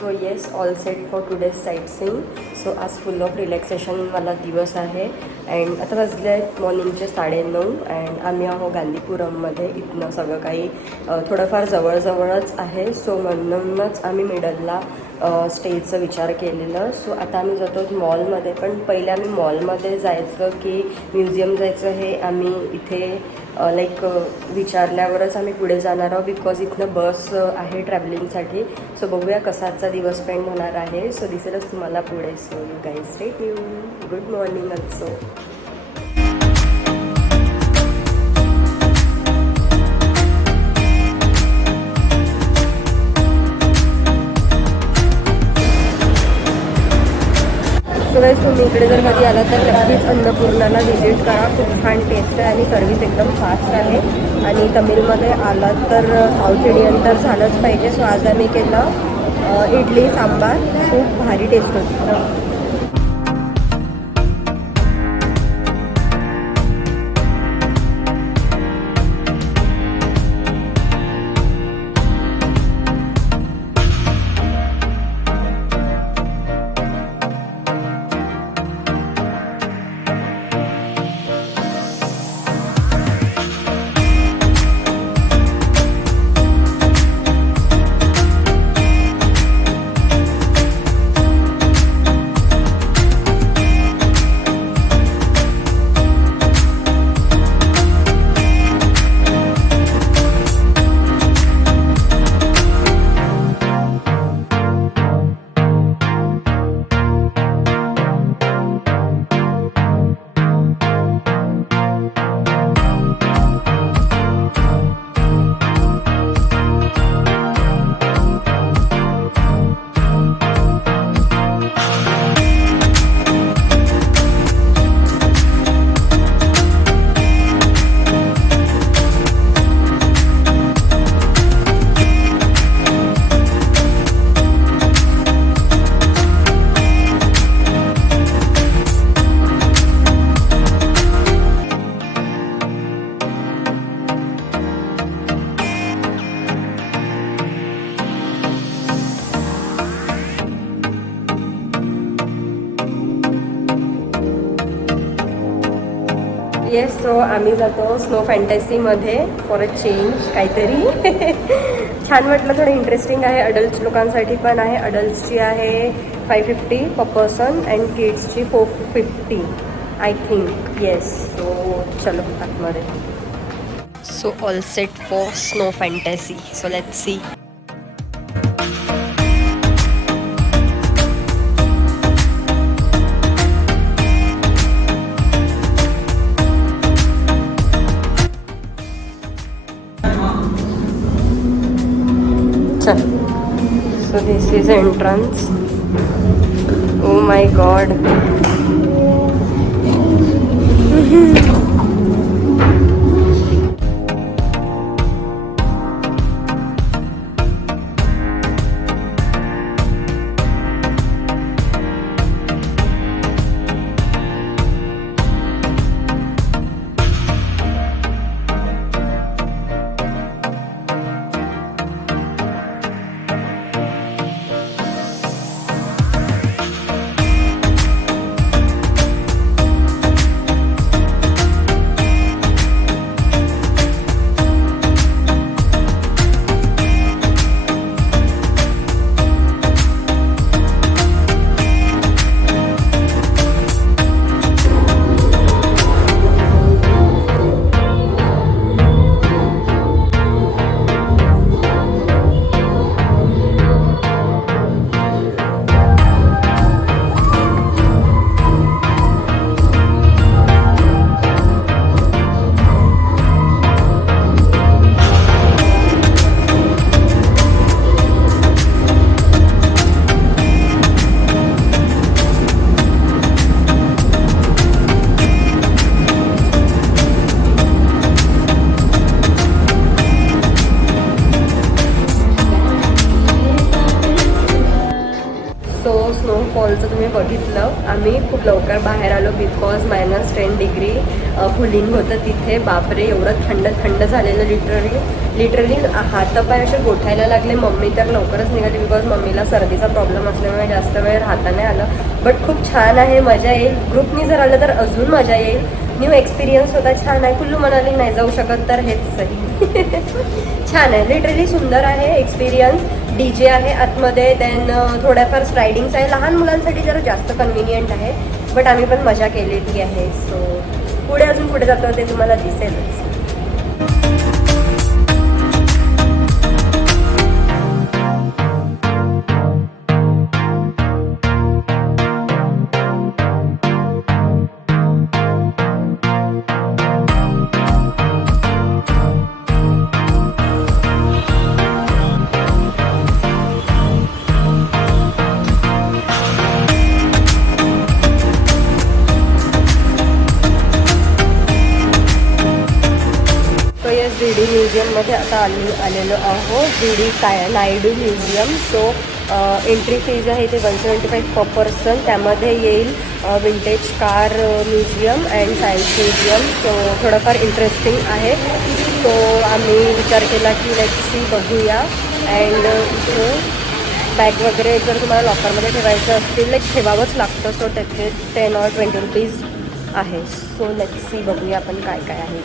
So yes, all set for today's site seeing. So आज फुल of relaxation वाला दिवस आहे. अँड आता वाजले आहेत मॉर्निंगचे 9:30 अँड आम्ही आहो गांधीपुरममध्ये. इथनं सगळं काही थोडंफार जवळजवळच आहे. सो म्हणूनच आम्ही मिडलला स्टेजचा विचार केलेलं. सो आता आम्ही जातो मॉलमध्ये. पण पहिले आम्ही मॉलमध्ये जायचं की म्युझियम जायचं हे आम्ही इथे लाईक विचारल्यावरच आम्ही पुढे जाणार आहोत. बिकॉज इथनं बस आहे ट्रॅव्हलिंगसाठी. सो बघूया कसा आजचा दिवस स्पेंड होणार आहे. सो दिसेलच तुम्हाला पुढे. So you guys stay tune. Good morning also. So guys तुम्ही इकडे जर कधी आला तर नक्कीच अन्नपूर्णाला व्हिजिट करा. खूप छान टेस्ट आहे आणि सर्विस एकदम फास्ट आहे. आणि तमिळमध्ये आलात तर साऊथ इंडियन तर झालंच पाहिजे. सो आज आम्ही केलं इडली सांबार. खूप भारी टेस्ट होती. येस, सो आम्ही जातो स्नो फॅन्टसीमध्ये फॉर अ चेंज काहीतरी. छान वाटलं, थोडं इंटरेस्टिंग आहे. अडल्ट लोकांसाठी पण आहे. अडल्ट्सची आहे 550 पर पर्सन अँड किड्सची 450 आय थिंक. येस, सो चलो आतमध्ये. So all set for snow fantasy. So let's see. So this is entrance. Oh my god. हॉलचं तुम्ही बघितलं. आम्ही खूप लवकर बाहेर आलो बिकॉज -10 डिग्री कूलिंग होतं तिथे. बापरे, एवढं थंड थंड झालेलं. लिटरली हातापाय असे गोठायला लागले. मम्मी तर लवकरच निघाली बिकॉज मम्मीला सर्दीचा प्रॉब्लेम असल्यामुळे जास्त वेळ राहता नाही आलं. बट खूप छान आहे, मजा येईल. ग्रुपनी जर आलं तर अजून मजा येईल. न्यू एक्सपिरियन्स होता, छान आहे. कुल्लू मनाली नाही जाऊ शकत तर हेच सही. छान आहे, लिटरली सुंदर आहे एक्सपिरियन्स. DJ आहे आतमध्ये, देन थोड्याफार स्लायडिंग्स आहे. लहान मुलांसाठी जरा जास्त कन्व्हिनियंट आहे, बट आम्ही पण मजा केलेली आहे. सो पुढे अजून पुढे जातो ते तुम्हाला दिसेलच. GD म्युझियममध्ये आता आलेलो आहोत. GD Naidu museum. So entry fees आहे ते 175 पर पर्सन. त्यामध्ये येईल vintage car museum and science museum. So थोडंफार इंटरेस्टिंग आहे. सो आम्ही विचार केला की लेट्स सी, बघूया. अँड इथे बॅग वगैरे जर तुम्हाला लॉकरमध्ये ठेवायचं असतील लाईक ठेवावंच लागतं. सो त्याचे 10 or 20 रुपीज आहे. सो लेट्स सी, बघूया आपण काय काय आहे.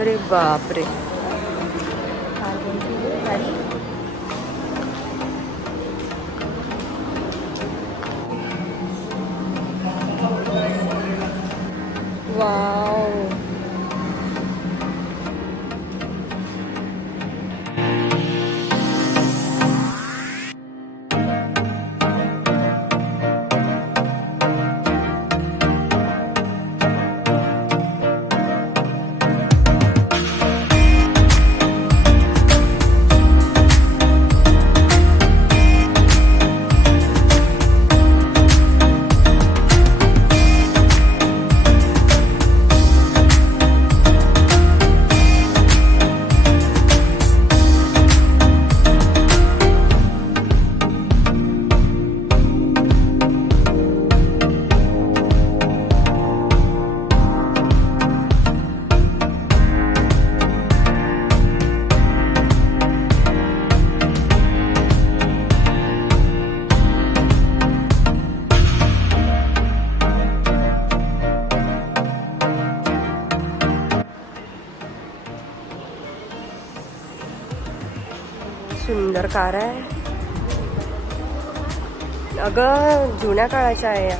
अरे बापरे, वाव. सुंदर कार आहे. अगं जुन्या काळाच्या आहे या.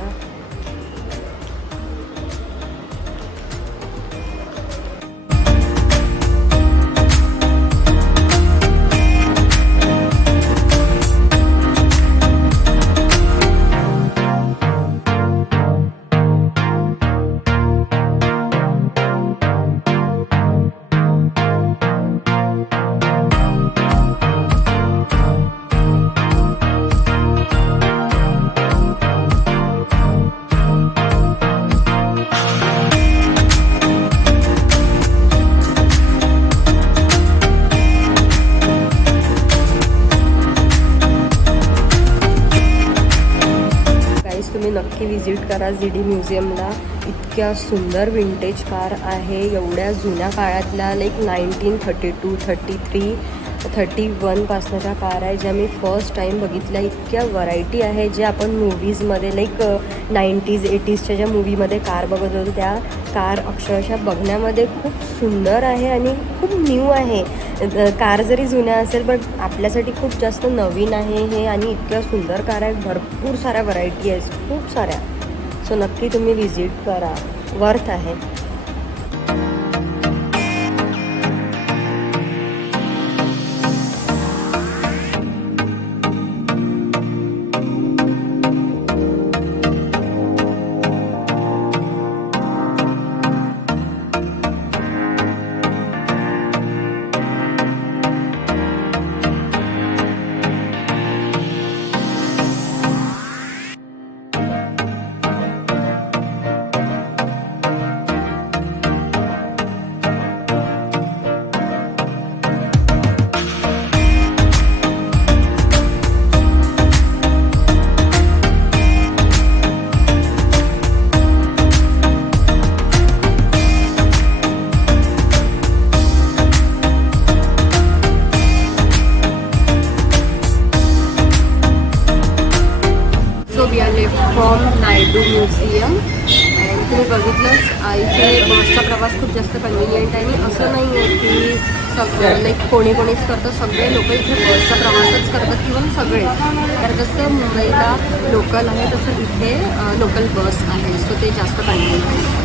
तुम्ही नक्की विजिट करा जीडी म्युझियमला. इतक्या सुंदर विंटेज कार आहे, एवढ्या जुन्या काळातल्या लाईक 1932, 33, 31 पासनच्या कार आहे ज्या मी फर्स्ट टाईम बघितल्या. इतक्या व्हरायटी आहे जे आपण मूवीजमध्ये लाईक 90s 80sच्या ज्या मूवीमध्ये कार बघत होतो त्या कार अक्षरशः बघण्यामध्ये खूप सुंदर आहे आणि खूप न्यू आहे. कार जरी जुन्या असेल पण आपल्यासाठी खूप जास्त नवीन आहे हे. आणि इतक्या सुंदर कार आहेत, भरपूर साऱ्या व्हरायटी आहेत, खूप साऱ्या. सो नक्की तुम्ही विजिट करा, वर्थ आहे. From Naidu museum. अँड तुम्ही बघितलंच इथे बसचा प्रवास खूप जास्त कन्व्हिनियंट आहे. आणि असं नाही आहे की सगळं लाईक कोणीच करतं, सगळे लोक इथे बसचा प्रवासच करतात किंवा सगळे. तर जसं मुंबईला लोकल आहे तसं इथे लोकल बस आहे. सो ते जास्त कन्व्हिनियंट आहे.